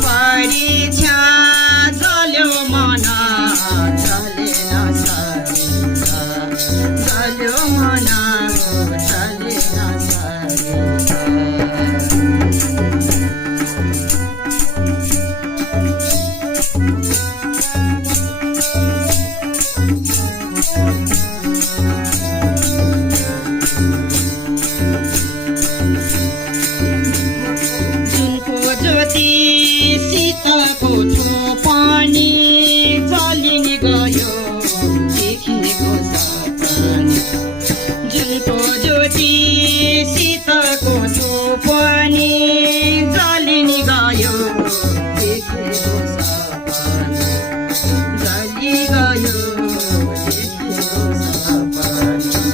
परीक्षा चल्यो मन चलेन सरिता चल्यो मन चलेन सरिता सीताको छोपनी जलिनी गयो देखेको सपनी जुनको ज्योति सीताको छोपनी जलिनी गयो देखेको सपनी जलि गयो देखेको सपनी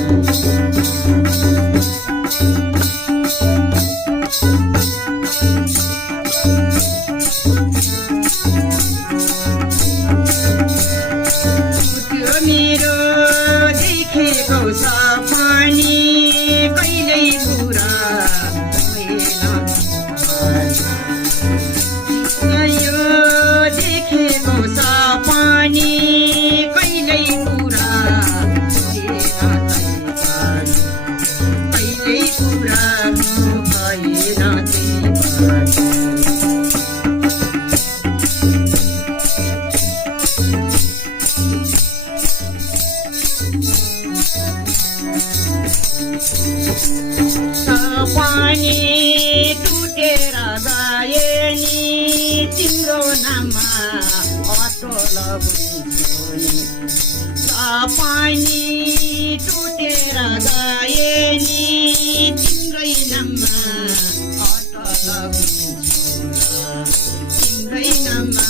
मेरो देखेको सपनी कहिल्यै पुरा यो देखेको सपनी कहिल्यै पुरा कहिल्यै पुरा भएन सपनी टुटेर गए नि तिम्रो नाममा अटोल हुन्छु नि सपनी टुटेर गए नि तिम्रै नाममा अटोल हुन्छु तिम्रै नाममा